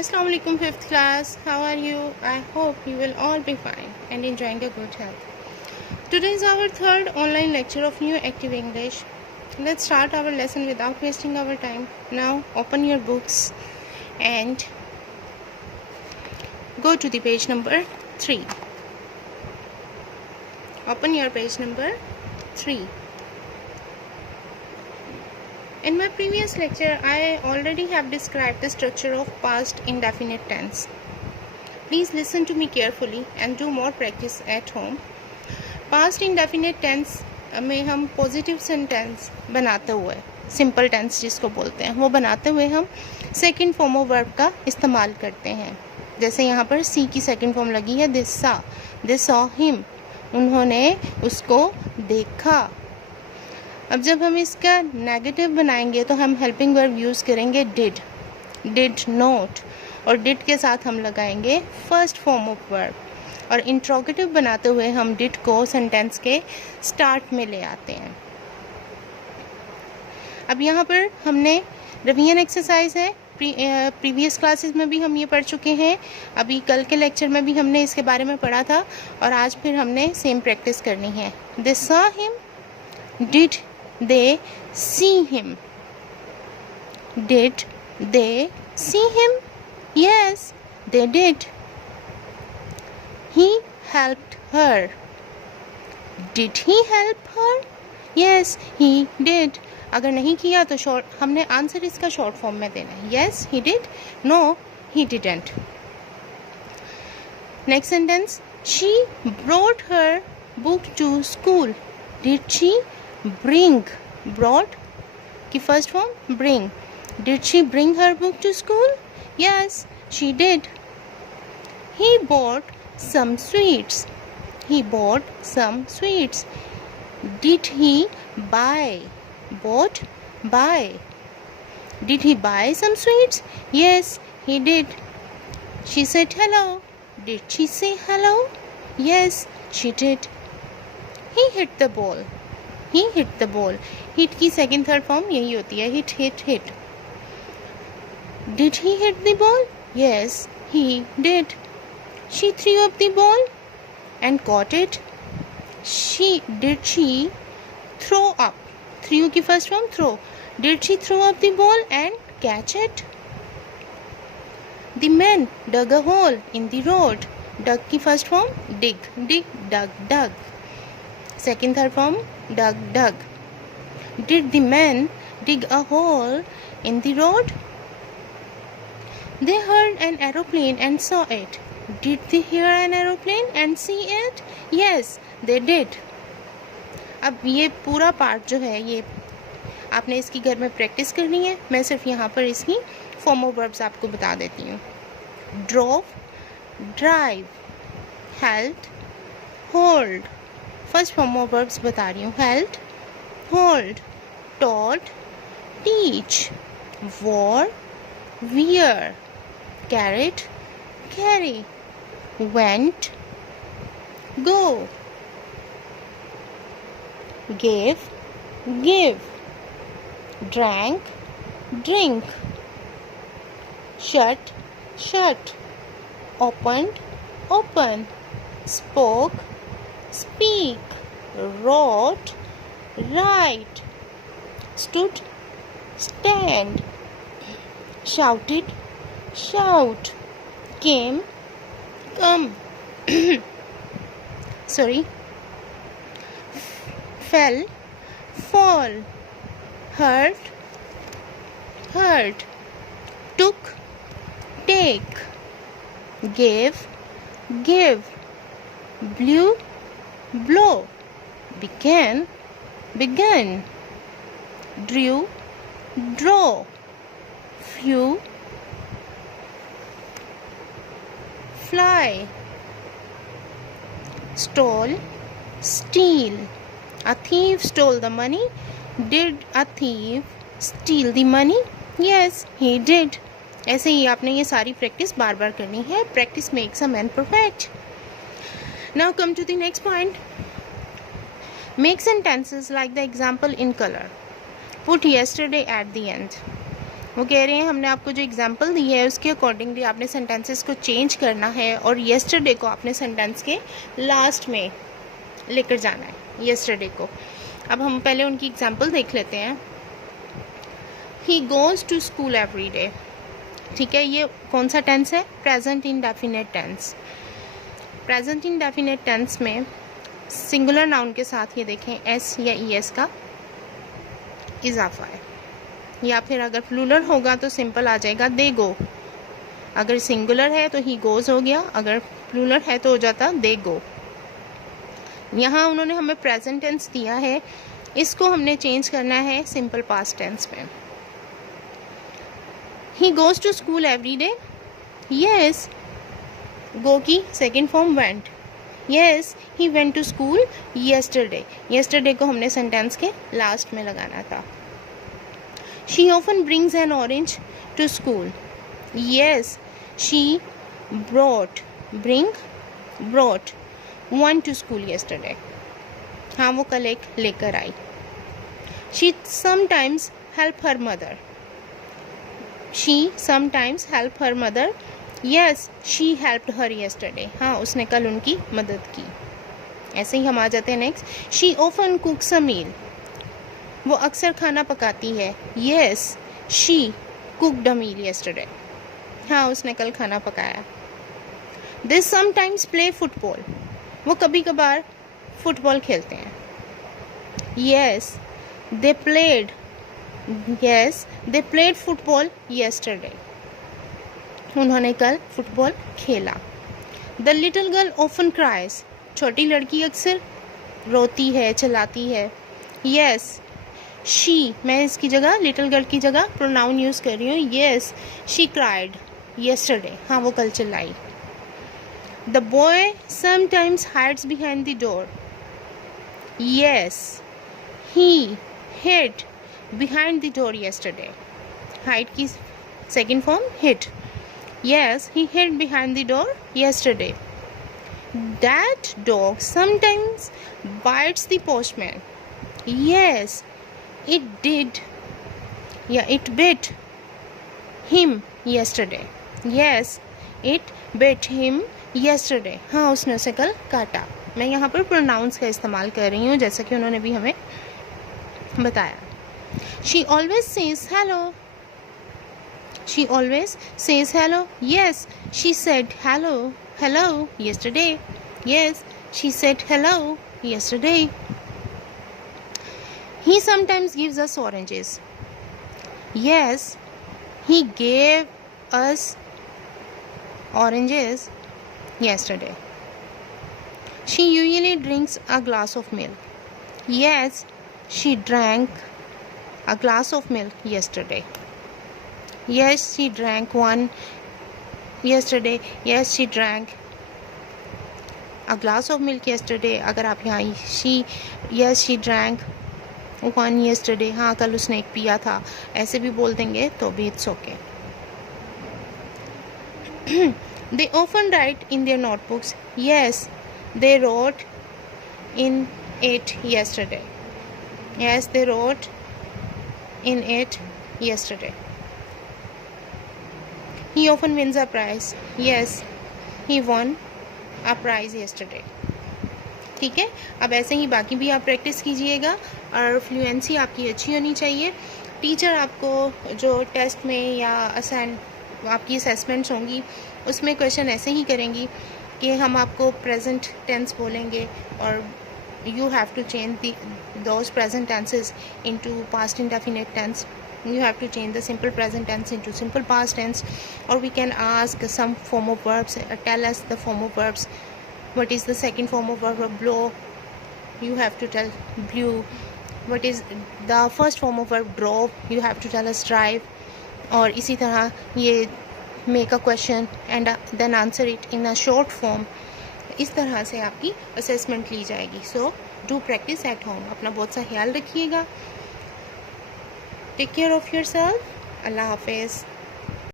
Assalamu alaikum 5th class. How are you? I hope you will all be fine and enjoying your good health. Today is our third online lecture of New Active English. Let's start our lesson without wasting our time. Now open your books and go to the page number 3. Open your page number 3. In my previous lecture, I already have described the structure of past indefinite tense. Please listen to me carefully and do more practice at home. Past indefinite tense में हम positive sentence बनाते हुए, simple tense जिसको बोलते हैं, वो बनाते हुए हम सेकंड फॉर्म ऑफ वर्ब का इस्तेमाल करते हैं. जैसे यहाँ पर सी की सेकंड फॉर्म लगी है दिस सॉ हिम, उन्होंने उसको देखा. अब जब हम इसका नेगेटिव बनाएंगे तो हम हेल्पिंग वर्ब यूज़ करेंगे डिड नॉट, और डिड के साथ हम लगाएंगे फर्स्ट फॉर्म ऑफ वर्ब, और इंट्रोगेटिव बनाते हुए हम डिड को सेंटेंस के स्टार्ट में ले आते हैं. अब यहाँ पर हमने रिवीजन एक्सरसाइज है, प्रीवियस क्लासेस में भी हम ये पढ़ चुके हैं, अभी कल के लेक्चर में भी हमने इसके बारे में पढ़ा था, और आज फिर हमने सेम प्रैक्टिस करनी है. They saw him, did they see him? Did they see him? Yes, they did. He helped her. Did he help her? Yes, he did. अगर नहीं किया तो शॉर्ट हमने आंसर इसका शॉर्ट फॉर्म में देना है. Yes, he did. No, he didn't. Next sentence. She brought her book to school. Did she brought की first form bring. Did she bring her book to school? Yes, she did. He bought some sweets. Did he buy? Buy. Did he buy some sweets? Yes, he did. She said hello. Did she say hello? Yes, she did. He hit the ball. Hit की second third form यही होती है, hit. Did he hit the ball? Yes, he did. She threw up the ball and caught it. Did she throw up? Threw की first form throw. Did she throw up the ball and catch it? The man dug a hole in the road. Dug की first form dug. Second third form dug. Did the man dig a hole in the road? They heard an aeroplane and saw it. Did they hear an aeroplane and see it? Yes, they did. अब ये पूरा part जो है ये आपने इसकी घर में प्रैक्टिस करनी है. मैं सिर्फ यहाँ पर इसकी फॉर्म ऑफ वर्ब्स आपको बता देती हूँ. Drove, drive, held, hold. First form of verbs बता रही हूँ. Held, hold, taught, teach, wore, wear, carried, carry, went, go, gave, give, drank, drink, shut, shut, opened, open, spoke, speak, wrote, write, stood, stand, shouted, shout, came, come, fell, fall, hurt, took, take, gave, give, blew, blow, began, drew, draw, flew, fly, stole, steal. A thief stole the money. Did a thief steal the money? Yes, he did. ऐसे ही आपने ये सारी practice बार बार करनी है. Practice makes a man perfect. Now come to the next point. Make sentences like the example in color. Put yesterday at the end. वो कह रहे हैं हमने आपको जो एग्जांपल दी है उसके अकॉर्डिंगली आपने सेंटेंसेस को चेंज करना है और येस्टरडे को आपने सेंटेंस के लास्ट में लेकर जाना है, येस्टरडे को। अब हम पहले उनकी एग्जांपल देख लेते हैं। He goes to school every day. ठीक है, ये कौन सा टेंस है? Present indefinite tense. Present indefinite tense में सिंगुलर नाउन के साथ ये देखें एस या ई एस का इजाफा है, या फिर अगर प्लूरल होगा तो सिंपल आ जाएगा दे गो। अगर सिंगुलर है तो ही गोज़ हो गया, अगर प्लूरल है तो हो जाता दे गो। यहाँ उन्होंने हमें प्रेजेंट टेंस दिया है, इसको हमने चेंज करना है सिंपल पास्ट टेंस में। He goes to school every day. Yes, go की second form went. Yes, he went to school yesterday. Yesterday को हमने सेंटेंस के लास्ट में लगाना था। She often brings an orange to school. Yes, she brought, bring, brought one to school yesterday. हाँ, वो कल एक लेकर आई। She sometimes help her mother. She sometimes help her mother. Yes, she helped her yesterday. हाँ, उसने कल उनकी मदद की। ऐसे ही हम आ जाते हैं next. She often cooks a meal. वो अक्सर खाना पकाती है। Yes, she cooked a meal yesterday. हाँ, उसने कल खाना पकाया। They sometimes play football. वो कभी कभार फुटबॉल खेलते हैं। Yes, they played. Yes, they played football yesterday. उन्होंने कल फुटबॉल खेला। The little girl often cries. छोटी लड़की अक्सर रोती है, चिल्लाती है। यस, शी, मैं इसकी जगह लिटिल गर्ल की जगह प्रोनाउन यूज़ कर रही हूँ। Yes, she cried yesterday. हाँ, वो कल चिल्लाई। The boy sometimes hides behind the door. Yes, he hid behind the door yesterday. Hide की second form hid. Yes, he hid behind the door yesterday. That dog sometimes bites the postman. Yes, it did. Yeah, it bit him yesterday. Yes, it bit him yesterday. हाँ, उसने उसे कल काटा। मैं यहाँ पर pronounce का इस्तेमाल कर रही हूँ जैसा कि उन्होंने भी हमें बताया। She always says hello. She always says hello. Yes, she said hello, hello yesterday. Yes, she said hello yesterday. He sometimes gives us oranges. Yes, he gave us oranges yesterday. She usually drinks a glass of milk. Yes, she drank a glass of milk yesterday. Yes, she drank one yesterday. Yes, she drank a glass of milk yesterday. अगर आप यहाँ yes, she drank one yesterday. हाँ, कल उसने एक पिया था, ऐसे भी बोल देंगे तो भी it's okay. They often write in their notebooks. Yes, they wrote in it yesterday. Yes, they wrote in it yesterday. He often wins a prize. Yes, he won a prize yesterday. ठीक है, अब ऐसे ही बाकी भी आप practice कीजिएगा और fluency आपकी अच्छी होनी चाहिए। टीचर आपको जो टेस्ट में या आपकी असेसमेंट्स होंगी उसमें क्वेश्चन ऐसे ही करेंगी कि हम आपको प्रेजेंट टेंस बोलेंगे और you have to change those present tenses into past indefinite tense. You have to change the simple present tense into simple past tense, or we can ask some form of verbs. Tell us the form of verbs. What is the second form of verb? Blow. You have to tell blew. What is the first form of verb? Drove. You have to tell us drive. और इसी तरह ये make a question and then answer it in a short form. इस तरह से आपकी assessment ली जाएगी। So do practice at home. अपना बहुत सा ख्याल रखिएगा। Take care of yourself. अल्लाह हाफिज़।